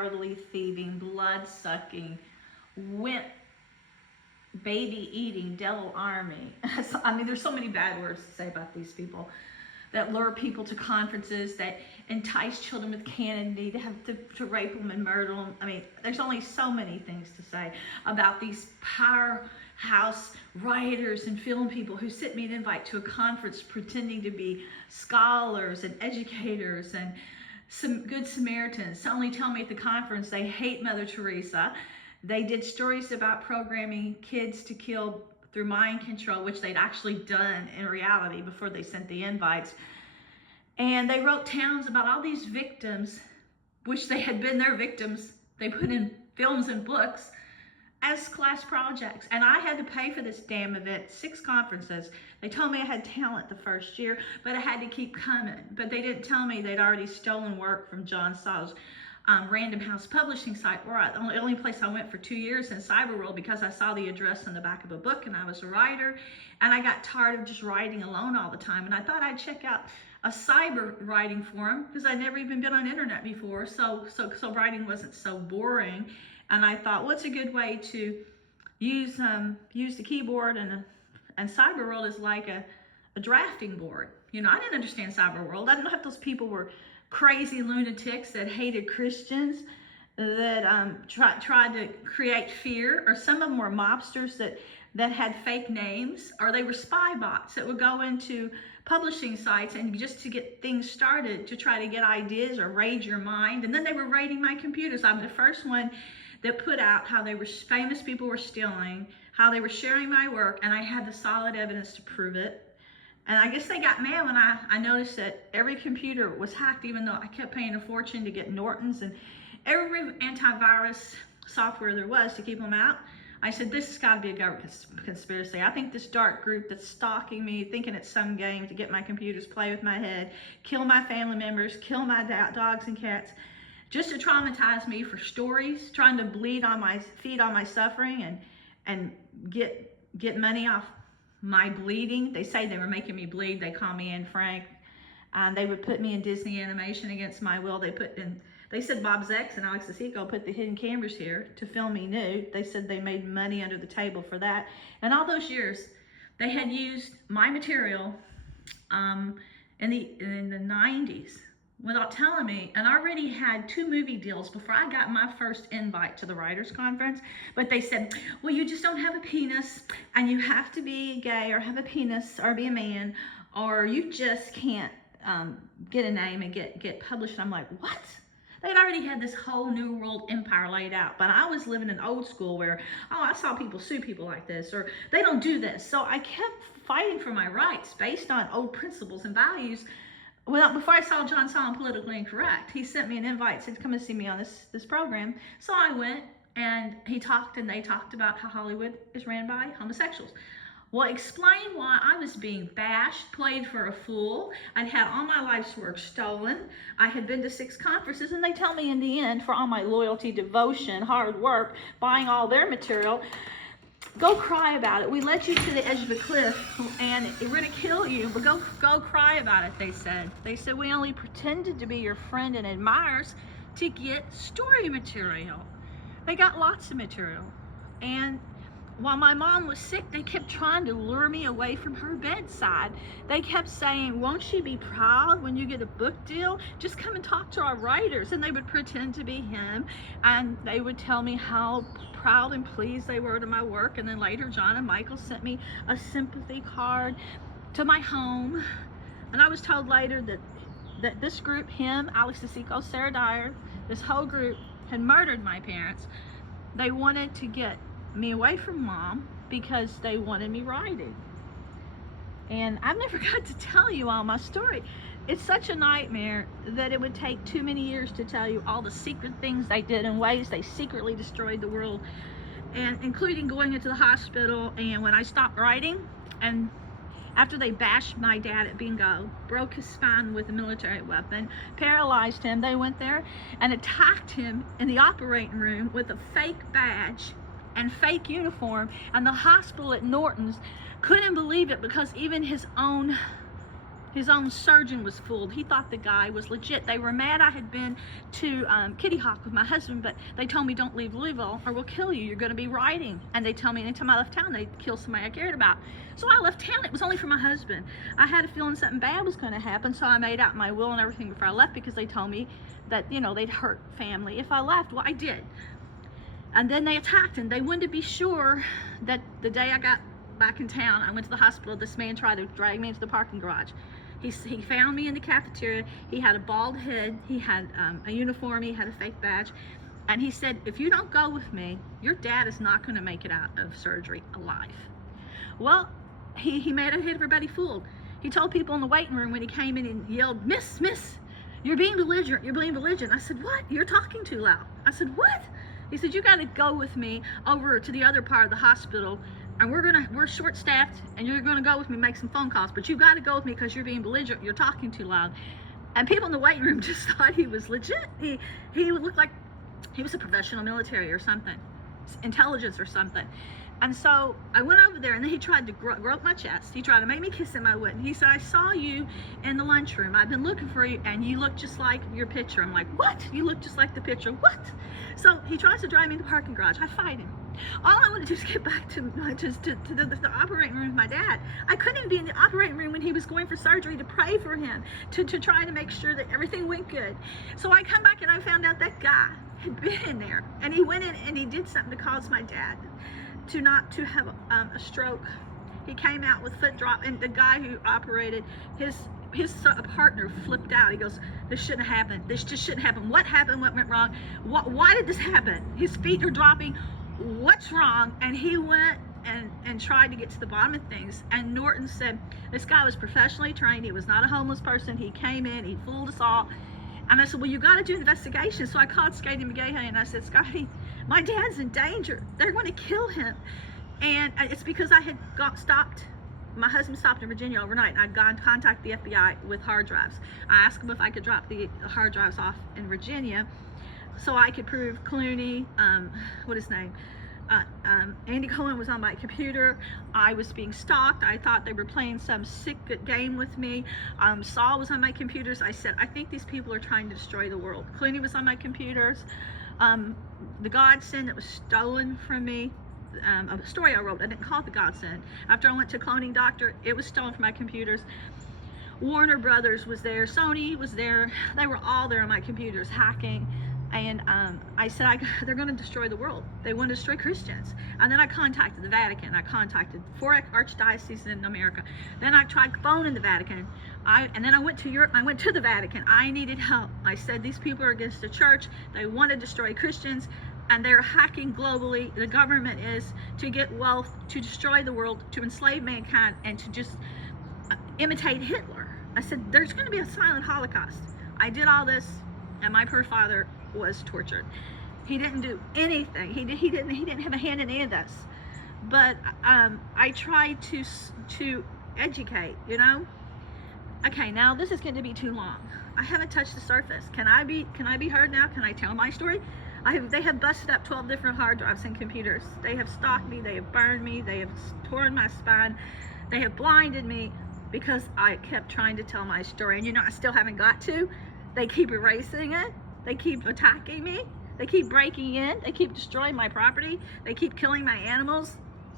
cowardly, thieving, blood-sucking, wimp, baby-eating devil army. I mean, there's so many bad words to say about these people that lure people to conferences, that entice children with candy to rape them and murder them. I mean, there's only so many things to say about these powerhouse writers and film people who sent me an invite to a conference pretending to be scholars and educators and some good Samaritans to only tell me at the conference they hate Mother Teresa. They did stories about programming kids to kill through mind control, which they'd actually done in reality before they sent the invites. And they wrote towns about all these victims, which they had been their victims. They put in films and books as class projects. And I had to pay for this damn event, 6 conferences. They told me I had talent the first year, but I had to keep coming. But they didn't tell me they'd already stolen work from John Saw's Random House publishing site, where the only place I went for 2 years in Cyberworld, because I saw the address on the back of a book and I was a writer, and I got tired of just writing alone all the time, and I thought I'd check out a cyber writing forum because I'd never even been on internet before, so writing wasn't so boring. And I thought, what's a good way to use the keyboard, and Cyberworld is like a drafting board. You know, I didn't understand Cyberworld. I didn't know if those people were crazy lunatics that hated Christians, that tried to create fear, or some of them were mobsters that had fake names, or they were spy bots that would go into publishing sites and just to get things started to try to get ideas or raid your mind. And then they were raiding my computers. I'm the first one that put out how famous people were stealing, how they were sharing my work, and I had the solid evidence to prove it. And I guess they got mad when I noticed that every computer was hacked, even though I kept paying a fortune to get Norton's and every antivirus software there was to keep them out. I said, this has got to be a government conspiracy. I think this dark group that's stalking me, thinking it's some game to get my computers, play with my head, kill my family members, kill my dogs and cats, just to traumatize me for stories, trying to feed on my suffering and get money off my bleeding. They say they were making me bleed. They call me Anne Frank. They would put me in Disney animation against my will. They said Bob Zex and Alex Asico put the hidden cameras here to film me nude. They said they made money under the table for that. And all those years, they had used my material in the 90s without telling me, and I already had 2 movie deals before I got my first invite to the Writers Conference. But they said, well, you just don't have a penis, and you have to be gay or have a penis or be a man, or you just can't get a name and get published. And I'm like, what? They'd already had this whole new world empire laid out, but I was living in old school where, oh, I saw people sue people like this, or they don't do this. So I kept fighting for my rights based on old principles and values. Well, before I saw John Saul on Politically Incorrect, he sent me an invite, said, come and see me on this program. So I went, and they talked about how Hollywood is ran by homosexuals. Well, explain why I was being bashed, played for a fool. I'd had all my life's work stolen. I had been to 6 conferences, and they tell me in the end, for all my loyalty, devotion, hard work, buying all their material, go cry about it. We led you to the edge of a cliff, and we're going to kill you, but go cry about it, they said. They said, we only pretended to be your friend and admirers to get story material. They got lots of material. And while my mom was sick, they kept trying to lure me away from her bedside. They kept saying, won't you be proud when you get a book deal? Just come and talk to our writers. And they would pretend to be him, and they would tell me how proud and pleased they were to my work. And then later, John and Michael sent me a sympathy card to my home. And I was told later that this group, him, Alex Asico, Sarah Dyer, this whole group had murdered my parents. They wanted to get me away from Mom because they wanted me writing. And I've never got to tell you all my story. It's such a nightmare that it would take too many years to tell you all the secret things they did and ways they secretly destroyed the world, and including going into the hospital. And when I stopped writing, and after they bashed my dad at bingo, broke his spine with a military weapon, paralyzed him, they went there and attacked him in the operating room with a fake badge and fake uniform, and the hospital at Norton's couldn't believe it because even his own His own surgeon was fooled. He thought the guy was legit. They were mad I had been to Kitty Hawk with my husband, but they told me don't leave Louisville or we'll kill you. You're going to be rioting. And they tell me anytime I left town, they'd kill somebody I cared about. So I left town. It was only for my husband. I had a feeling something bad was going to happen, so I made out my will and everything before I left because they told me that, you know, they'd hurt family if I left. Well, I did. And then they attacked, and they wanted to be sure that the day I got back in town, I went to the hospital. This man tried to drag me into the parking garage. He found me in the cafeteria. He had a bald head. He had a uniform. He had a fake badge. And he said, if you don't go with me, your dad is not going to make it out of surgery alive. Well, he made everybody fooled. He told people in the waiting room when he came in and yelled, Miss, you're being belligerent. You're being belligerent. I said, what? You're talking too loud. I said, what? He said, you got to go with me over to the other part of the hospital, and we're short-staffed, and you're gonna go with me, make some phone calls, but you gotta go with me because you're being belligerent, you're talking too loud. And people in the waiting room just thought he was legit. He would look like he was a professional military or something, intelligence or something. And so I went over there, and then he tried to grope my chest. He tried to make me kiss him. I wouldn't. He said, I saw you in the lunchroom. I've been looking for you, and you look just like your picture. I'm like, what? You look just like the picture. What? So he tries to drive me to the parking garage. I fight him. All I want to do is get back to the operating room with my dad. I couldn't even be in the operating room when he was going for surgery to pray for him, to try to make sure that everything went good. So I come back and I found out that guy had been in there, and he went in and he did something to cause my dad to have a stroke. He came out with foot drop, and the guy who operated, his partner flipped out. He goes, this shouldn't have happened. This just shouldn't happen. What happened? What went wrong? Why did this happen? His feet are dropping. What's wrong? And he went and tried to get to the bottom of things. And Norton said, this guy was professionally trained. He was not a homeless person. He came in, he fooled us all. And I said, well, you got to do an investigation. So I called Scotty McGahey and I said, Scotty, my dad's in danger. They're going to kill him. And it's because I had stopped. My husband stopped in Virginia overnight, and I'd gone to contact the FBI with hard drives. I asked him if I could drop the hard drives off in Virginia so I could prove Clooney, Andy Cohen was on my computer. I was being stalked. I thought they were playing some sick game with me. Saul was on my computers. I said, I think these people are trying to destroy the world. Clooney was on my computers. The Godsend that was stolen from me, a story I wrote, I didn't call it the Godsend. After I went to Cloning Doctor, it was stolen from my computers. Warner Brothers was there, Sony was there. They were all there on my computers hacking. And I said, they're going to destroy the world. They want to destroy Christians. And then I contacted the Vatican. I contacted 4 archdioceses in America. Then I tried phoning the Vatican. And then I went to Europe. I went to the Vatican. I needed help. I said, these people are against the church. They want to destroy Christians. And they're hacking globally. The government is to get wealth, to destroy the world, to enslave mankind, and to just imitate Hitler. I said, there's going to be a silent Holocaust. I did all this, and my poor father was tortured. He didn't do anything. He didn't have a hand in any of this. But I tried to educate, you know. Okay, now this is going to be too long. I haven't touched the surface. Can I be heard now? Can I tell my story? They have busted up 12 different hard drives and computers. They have stalked me. They have burned me. They have torn my spine. They have blinded me because I kept trying to tell my story. And you know, I still haven't got to. They keep erasing it. They keep attacking me. They keep breaking in. They keep destroying my property. They keep killing my animals.